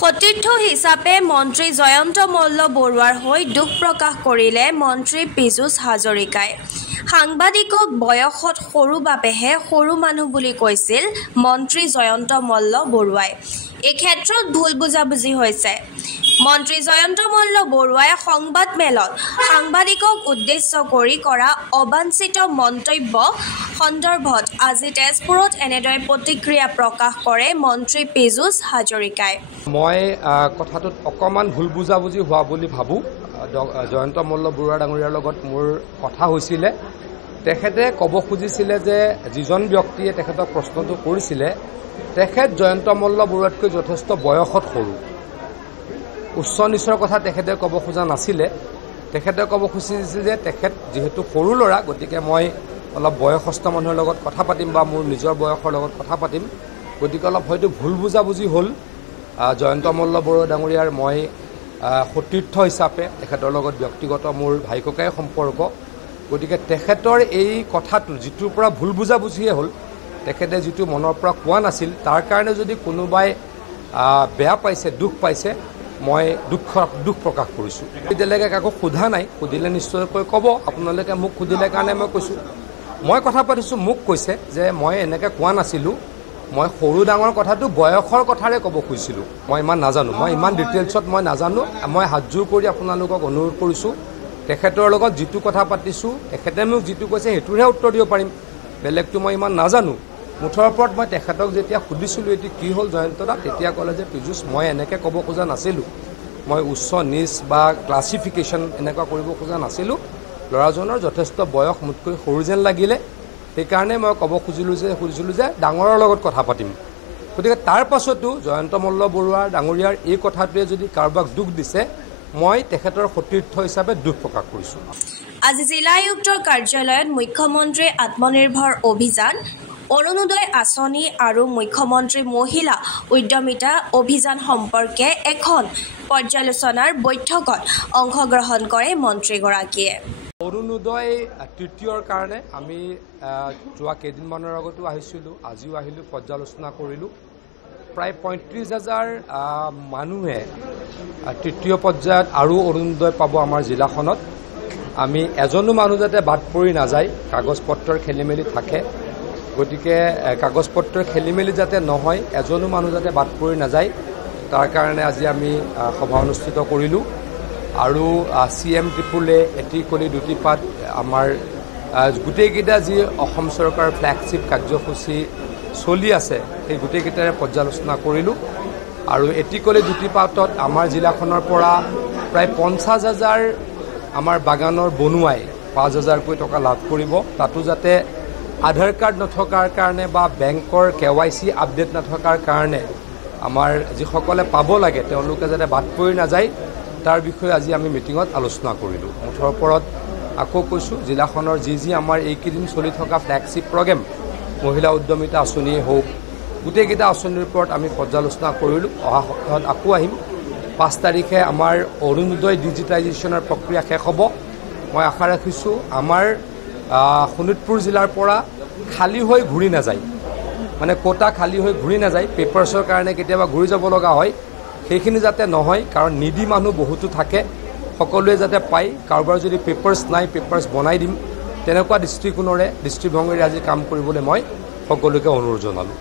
সতীৰ্থ হিচাপে মন্ত্ৰী জয়ন্ত মল্ল বৰুৱাৰ হৈ দুখ প্ৰকাশ কৰিলে মন্ত্ৰী পীযুষ হাজৰিকাই। সাংবাদিকক বয়সত সৰু বাবেহে সৰু মানুহ বুলি কৈছিল মন্ত্ৰী জয়ন্ত মল্ল বৰুৱাই। এই ক্ষেত্ৰত ভুল বুজাবুজি হৈছে। মন্ত্ৰী জয়ন্ত মল্ল বৰুৱাই সংবাদ মেলত সাংবাদিকক উদ্দেশ্য কৰি কৰা অবাঞ্ছিত মন্তব্য সন্দৰ্ভত আজি তেজপুৰত এনেদৰে প্ৰতিক্ৰিয়া প্ৰকাশ কৰে মন্ত্ৰী পীযুষ হাজৰিকাই। মই কথাটোত অকণমান ভুল বুজাবুজি হোৱা বুলি ভাবোঁ। জয়ন্ত মল্ল বৰুৱা ডাঙৰীয়াৰ লগত মোৰ কথা হৈছিলে। তেখেতে ক'ব খুজিছিলে যে যিজন ব্যক্তিয়ে তেখেতক প্ৰশ্নটো কৰিছিলে তেখেত জয়ন্ত মল্ল বৰুৱাতকৈ যথেষ্ট বয়সত সৰু। উচ্চ নিচৰ কথা তেখেতে ক'ব খোজা নাছিলে। তেখেতে ক'ব খুজিছিল যে তেখেত যিহেতু সৰু ল'ৰা, গতিকে মই অলপ বয়সস্থ মানুহৰ লগত কথা পাতিম বা মোৰ নিজৰ বয়সৰ লগত কথা পাতিম। গতিকে অলপ হয়তো ভুল বুজাবুজি হ'ল। জয়ন্ত মল্ল বৰুৱা ডাঙৰীয়াৰ মই সতীৰ্থ হিচাপে তেখেতৰ লগত ব্যক্তিগত মোৰ ভাই ককাই সম্পৰ্ক। গতিকে তেখেতৰ এই কথাটো যিটোৰ পৰা ভুল বুজাবুজিয়ে হ'ল, তেখেতে যিটো মনৰ পৰা কোৱা নাছিল, তাৰ কাৰণে যদি কোনোবাই বেয়া পাইছে, দুখ পাইছে, মই দুখ প্ৰকাশ কৰিছোঁ। এতিয়ালৈকে কাকো সোধা নাই, সুধিলে নিশ্চয়কৈ ক'ব। আপোনালোকে মোক সুধিলে কাৰণে মই কৈছোঁ। মই কথা পাতিছোঁ, মোক কৈছে যে মই এনেকৈ কোৱা নাছিলোঁ, মই সৰু ডাঙৰ কথাটো বয়সৰ কথাৰে ক'ব খুজিছিলোঁ। মই ইমান নাজানো, মই ইমান ডিটেইলছত মই নাজানো। মই হাতযোৰ কৰি আপোনালোকক অনুৰোধ কৰিছোঁ, তেখেতৰ লগত যিটো কথা পাতিছোঁ, তেখেতে মোক যিটো কৈছে সেইটোৰহে উত্তৰ দিব পাৰিম। বেলেগটো মই ইমান নাজানো। মুঠৰ ওপৰত মই তেখেতক যেতিয়া সুধিছিলোঁ এইটো কি হ'ল জয়ন্তদা, তেতিয়া ক'লে যে পীযুষ মই এনেকৈ ক'ব খোজা নাছিলোঁ, মই উচ্চ নিচ বা ক্লাছিফিকেশ্যন এনেকুৱা কৰিব খোজা নাছিলোঁ। ল'ৰাজনৰ যথেষ্ট বয়স মোতকৈ সৰু যেন লাগিলে, সেইকাৰণে মই ক'ব খুজিছিলোঁ যে ডাঙৰৰ লগত কথা পাতিম। গতিকে তাৰ পাছতো জয়ন্ত মল্ল বৰুৱা ডাঙৰীয়াৰ এই কথাটোৱে যদি কাৰোবাক দুখ দিছে, মই তেখেতৰ সতীৰ্থ হিচাপে দুখ প্ৰকাশ কৰিছোঁ। আজি জিলা আয়ুক্তৰ কাৰ্যালয়ত মুখ্যমন্ত্ৰী আত্মনিৰ্ভৰ অভিযান, অৰুণোদয় আঁচনি আৰু মুখ্যমন্ত্ৰী মহিলা উদ্যমিতা অভিযান সম্পৰ্কে এখন পৰ্যালোচনাৰ বৈঠকত অংশগ্ৰহণ কৰে মন্ত্ৰীগৰাকীয়ে। অৰুণোদয় তৃতীয়ৰ কাৰণে আমি যোৱা কেইদিনমানৰ আগতো আহিছিলোঁ, আজিও আহিলোঁ, পৰ্যালোচনা কৰিলোঁ। প্ৰায় 35,000 মানুহে তৃতীয় পৰ্যায়ত আৰু অৰুণোদয় পাব আমাৰ জিলাখনত। আমি এজনো মানুহ যাতে বাদ পৰি নাযায়, কাগজ পত্ৰৰ খেলিমেলি থাকে, গতিকে কাগজ পত্ৰৰ খেলিমেলি যাতে নহয়, এজনো মানুহ যাতে বাদ পৰি নাযায়, তাৰ কাৰণে আজি আমি সভা অনুষ্ঠিত কৰিলোঁ। আৰু CM ত্ৰিপুলে এটি কলি দুটি পাত আমাৰ গোটেইকেইটা যি অসম চৰকাৰৰ ফ্লেগশ্বিপ কাৰ্যসূচী চলি আছে সেই গোটেইকেইটাৰে পৰ্যালোচনা কৰিলোঁ। আৰু এটি কলি দুটি পাতত আমাৰ জিলাখনৰ পৰা প্ৰায় 50,000 আমাৰ বাগানৰ বনুৱাই 5,000কৈ টকা লাভ কৰিব। তাতো যাতে আধাৰ কাৰ্ড নথকাৰ কাৰণে বা বেংকৰ KYC আপডেট নথকাৰ কাৰণে আমাৰ যিসকলে পাব লাগে তেওঁলোকে যাতে বাদ পৰি নাযায়, তাৰ বিষয়ে আজি আমি মিটিঙত আলোচনা কৰিলোঁ। মুঠৰ ওপৰত আকৌ কৈছোঁ, জিলাখনৰ যি আমাৰ এইকেইদিন চলি থকা ফ্লেগশ্বিপ প্ৰগ্ৰেম, মহিলা উদ্যমিতা আঁচনিয়েই হওক, গোটেইকেইটা আঁচনিৰ ওপৰত আমি পৰ্যালোচনা কৰিলোঁ। অহা সপ্তাহত আকৌ আহিম। 5 তাৰিখে আমাৰ অৰুণোদয় ডিজিটাইজেশ্যনৰ প্ৰক্ৰিয়া শেষ হ'ব। মই আশা ৰাখিছোঁ আমাৰ শোণিতপুৰ জিলাৰ পৰা খালী হৈ ঘূৰি নাযায়, মানে কোটা খালী হৈ ঘূৰি নাযায়, পেপাৰ্ছৰ কাৰণে কেতিয়াবা ঘূৰি যাব লগা হয়, সেইখিনি যাতে নহয়। কাৰণ নিডি মানুহ বহুতো থাকে, সকলোৱে যাতে পায়। কাৰোবাৰ যদি পেপাৰ্ছ নাই, পেপাৰ্ছ বনাই দিম, তেনেকুৱা দৃষ্টিভংগীৰে আজি কাম কৰিবলৈ মই সকলোকে অনুৰোধ জনালোঁ।